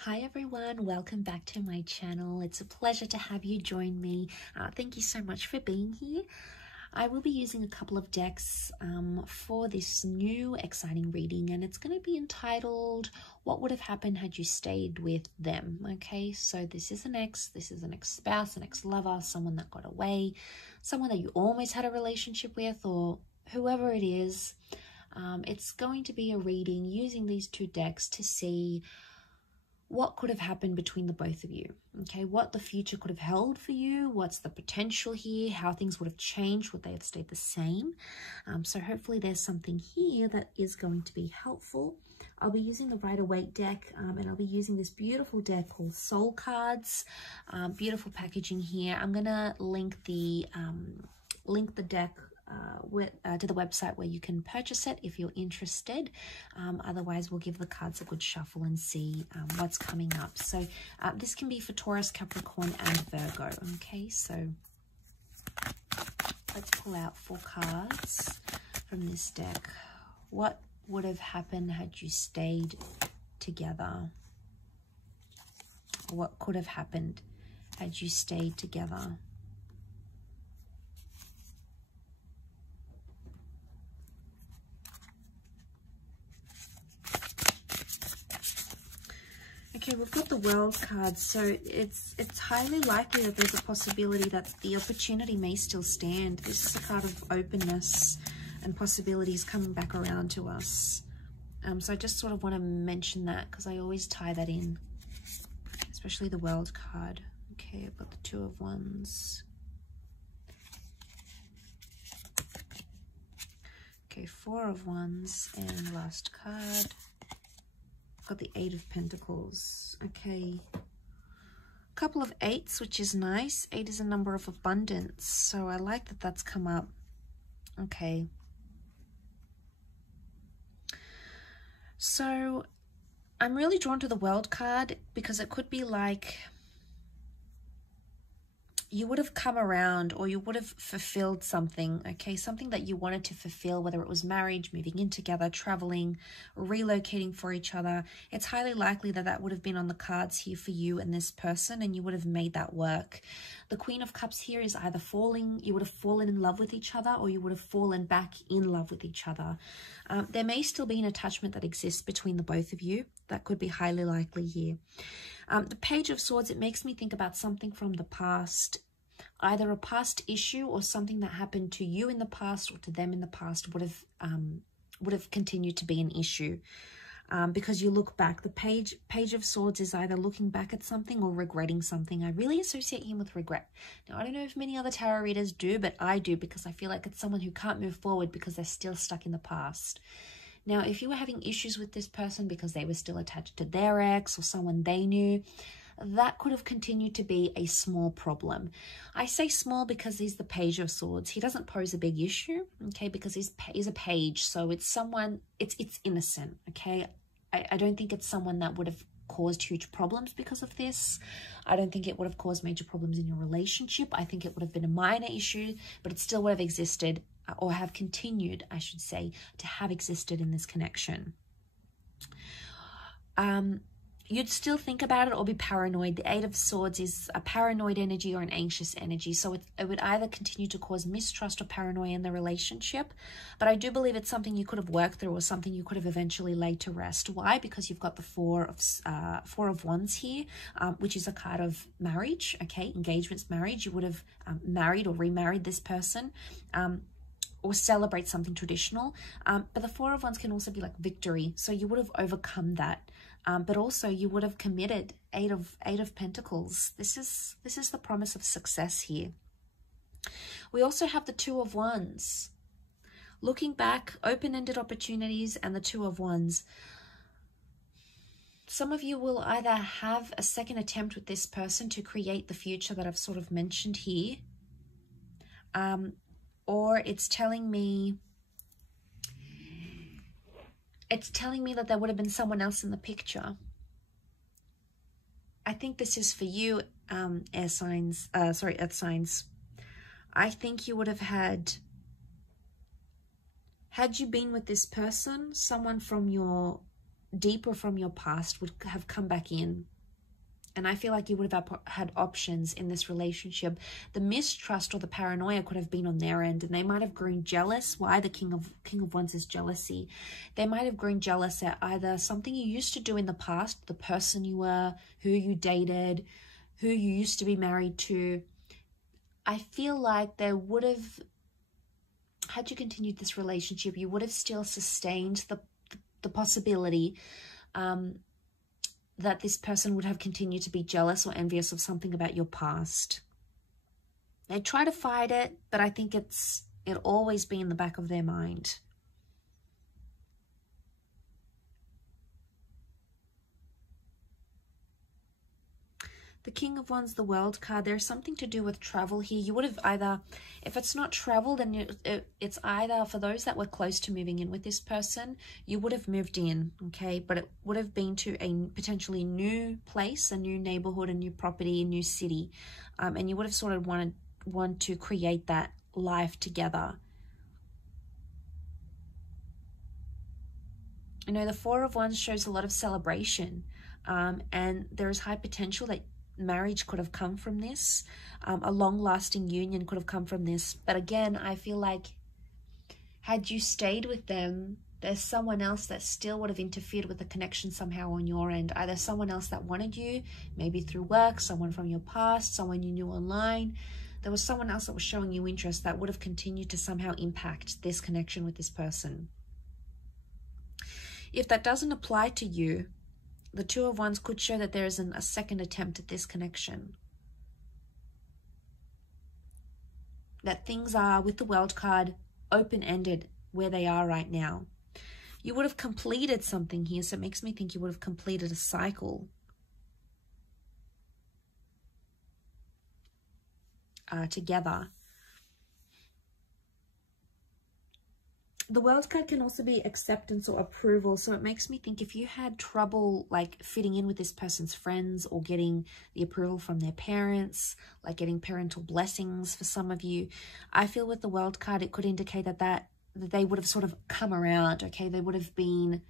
Hi everyone, welcome back to my channel. It's a pleasure to have you join me. Thank you so much for being here. I will be using a couple of decks for this new exciting reading, and it's going to be entitled What Would Have Happened Had You Stayed With Them? Okay, so this is an ex-spouse, an ex-lover, someone that got away, someone that you almost had a relationship with, or whoever it is. It's going to be a reading using these two decks to see what could have happened between the both of you, okay? What the future could have held for you, what's the potential here, how things would have changed, would they have stayed the same? So hopefully there's something here that is going to be helpful. I'll be using the Rider-Waite deck, and I'll be using this beautiful deck called Soul Cards. Beautiful packaging here. I'm gonna link the deck to the website where you can purchase it if you're interested. Otherwise, we'll give the cards a good shuffle and see what's coming up. So this can be for Taurus, Capricorn, and Virgo. Okay, so let's pull out 4 cards from this deck. What would have happened had you stayed together? What could have happened had you stayed together? Okay, we've got the World card, so it's highly likely that there's a possibility that the opportunity may still stand. This is a card of openness and possibilities coming back around to us. So I just sort of want to mention that because I always tie that in, especially the World card. Okay, I've got the 2 of Wands. Okay, 4 of Wands, and last card. Got the 8 of Pentacles. Okay, couple of 8s, which is nice. 8 is a number of abundance, so I like that that's come up. Okay, so I'm really drawn to the World card because it could be like you would have come around, or you would have fulfilled something, okay? Something that you wanted to fulfill, whether it was marriage, moving in together, traveling, relocating for each other. It's highly likely that that would have been on the cards here for you and this person, and you would have made that work. The Queen of Cups here is either you would have fallen in love with each other, or you would have fallen back in love with each other. There may still be an attachment that exists between the both of you. That could be highly likely here. The Page of Swords, it makes me think about something from the past. Either a past issue or something that happened to you in the past or to them in the past would have continued to be an issue. Because you look back, the Page of Swords is either looking back at something or regretting something. I really associate him with regret. Now, I don't know if many other tarot readers do, but I do, because I feel like it's someone who can't move forward because they're still stuck in the past. Now, if you were having issues with this person because they were still attached to their ex or someone they knew, that could have continued to be a small problem. I say small because he's the Page of Swords. He doesn't pose a big issue, okay, because he's a page, so it's someone, it's innocent, okay? I don't think it's someone that would have caused huge problems because of this. I don't think it would have caused major problems in your relationship. I think it would have been a minor issue, but it still would have existed, or have continued, I should say, to have existed in this connection. You'd still think about it or be paranoid. The 8 of Swords is a paranoid energy or an anxious energy. So it would either continue to cause mistrust or paranoia in the relationship. But I do believe it's something you could have worked through, or something you could have eventually laid to rest. Why? Because you've got the 4 of Wands here, which is a card of marriage, okay? Engagements, marriage. You would have married or remarried this person. Or celebrate something traditional. But the 4 of Wands can also be like victory. So you would have overcome that. But also you would have committed. 8 of Pentacles. This is the promise of success here. We also have the 2 of Wands. Looking back, open-ended opportunities, and the 2 of Wands. Some of you will either have a second attempt with this person to create the future that I've sort of mentioned here. Or it's telling me that there would have been someone else in the picture. I think this is for you, earth signs. I think you would have had you been with this person, someone from your deeper from your past would have come back in. And I feel like you would have had options in this relationship. The mistrust or the paranoia could have been on their end, and they might have grown jealous. Why? The King of Wands is jealousy. They might have grown jealous at either something you used to do in the past, the person you were, who you dated, who you used to be married to. I feel like they would have, had you continued this relationship, you would have still sustained the possibility that this person would have continued to be jealous or envious of something about your past. They try to fight it, but I think it'll always be in the back of their mind. The King of Wands, the World card, there's something to do with travel here. You would have either, if it's not travel, then it's either, for those that were close to moving in with this person, you would have moved in, okay? But it would have been to a potentially new place, a new neighborhood, a new property, a new city. And you would have sort of want to create that life together. You know, the Four of Wands shows a lot of celebration. And there is high potential that marriage could have come from this. A long-lasting union could have come from this. But again, I feel like had you stayed with them, there's someone else that still would have interfered with the connection somehow on your end. Either someone else that wanted you, maybe through work, someone from your past, someone you knew online. There was someone else that was showing you interest that would have continued to somehow impact this connection with this person. If that doesn't apply to you, the Two of Wands could show that there isn't a second attempt at this connection. That things are, with the World card, open-ended where they are right now. You would have completed something here, so it makes me think you would have completed a cycle. Together. The World card can also be acceptance or approval. So it makes me think if you had trouble like fitting in with this person's friends or getting the approval from their parents, like getting parental blessings for some of you, I feel with the World card, it could indicate that they would have sort of come around, okay? They would have been,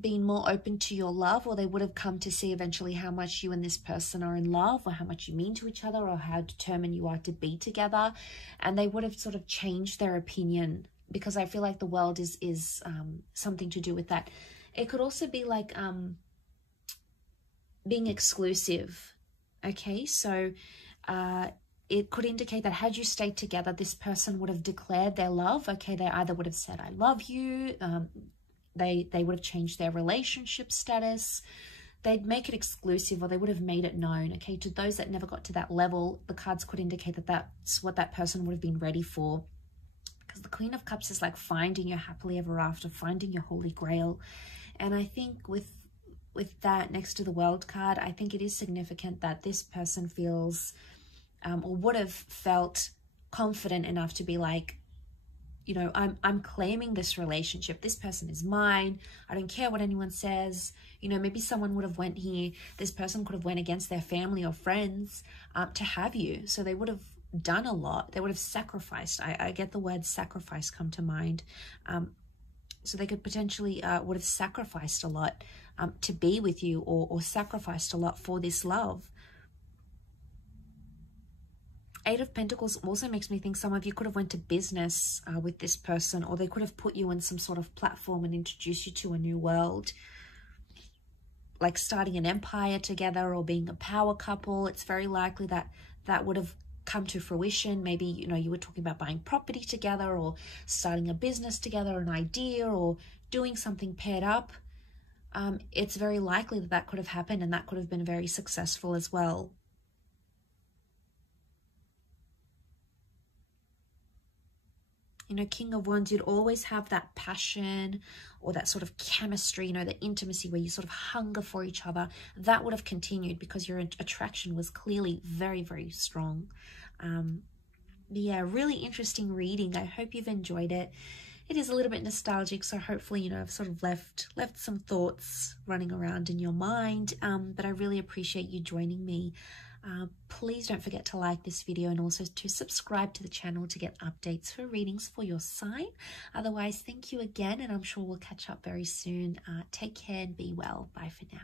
been more open to your love, or they would have come to see eventually how much you and this person are in love, or how much you mean to each other, or how determined you are to be together. And they would have sort of changed their opinion, because I feel like the World is something to do with that. It could also be like being exclusive, okay? So it could indicate that had you stayed together, this person would have declared their love, okay? They either would have said, I love you, they would have changed their relationship status, they'd make it exclusive, or they would have made it known, okay? To those that never got to that level, the cards could indicate that that's what that person would have been ready for. Because the Queen of Cups is like finding your happily ever after, finding your holy grail. And I think with that next to the World card, I think it is significant that this person feels, or would have felt confident enough to be like, you know, I'm claiming this relationship. This person is mine. I don't care what anyone says. You know, maybe someone would have went here. This person could have went against their family or friends to have you. So they would have done a lot. They would have sacrificed. I get the word sacrifice come to mind. So they could potentially would have sacrificed a lot to be with you, or sacrificed a lot for this love. Eight of Pentacles also makes me think some of you could have went to business with this person, or they could have put you in some sort of platform and introduced you to a new world, like starting an empire together or being a power couple. It's very likely that that would have come to fruition. Maybe, you know, you were talking about buying property together, or starting a business together, an idea, or doing something paired up. It's very likely that that could have happened, and that could have been very successful as well. You know, King of Wands, you'd always have that passion or that sort of chemistry, you know, the intimacy where you sort of hunger for each other. That would have continued because your attraction was clearly very, very strong. Yeah, really interesting reading. I hope you've enjoyed it. It is a little bit nostalgic, so hopefully, you know, I've sort of left some thoughts running around in your mind. But I really appreciate you joining me. Please don't forget to like this video and also to subscribe to the channel to get updates for readings for your sign. Otherwise, thank you again, and I'm sure we'll catch up very soon. Take care and be well. Bye for now.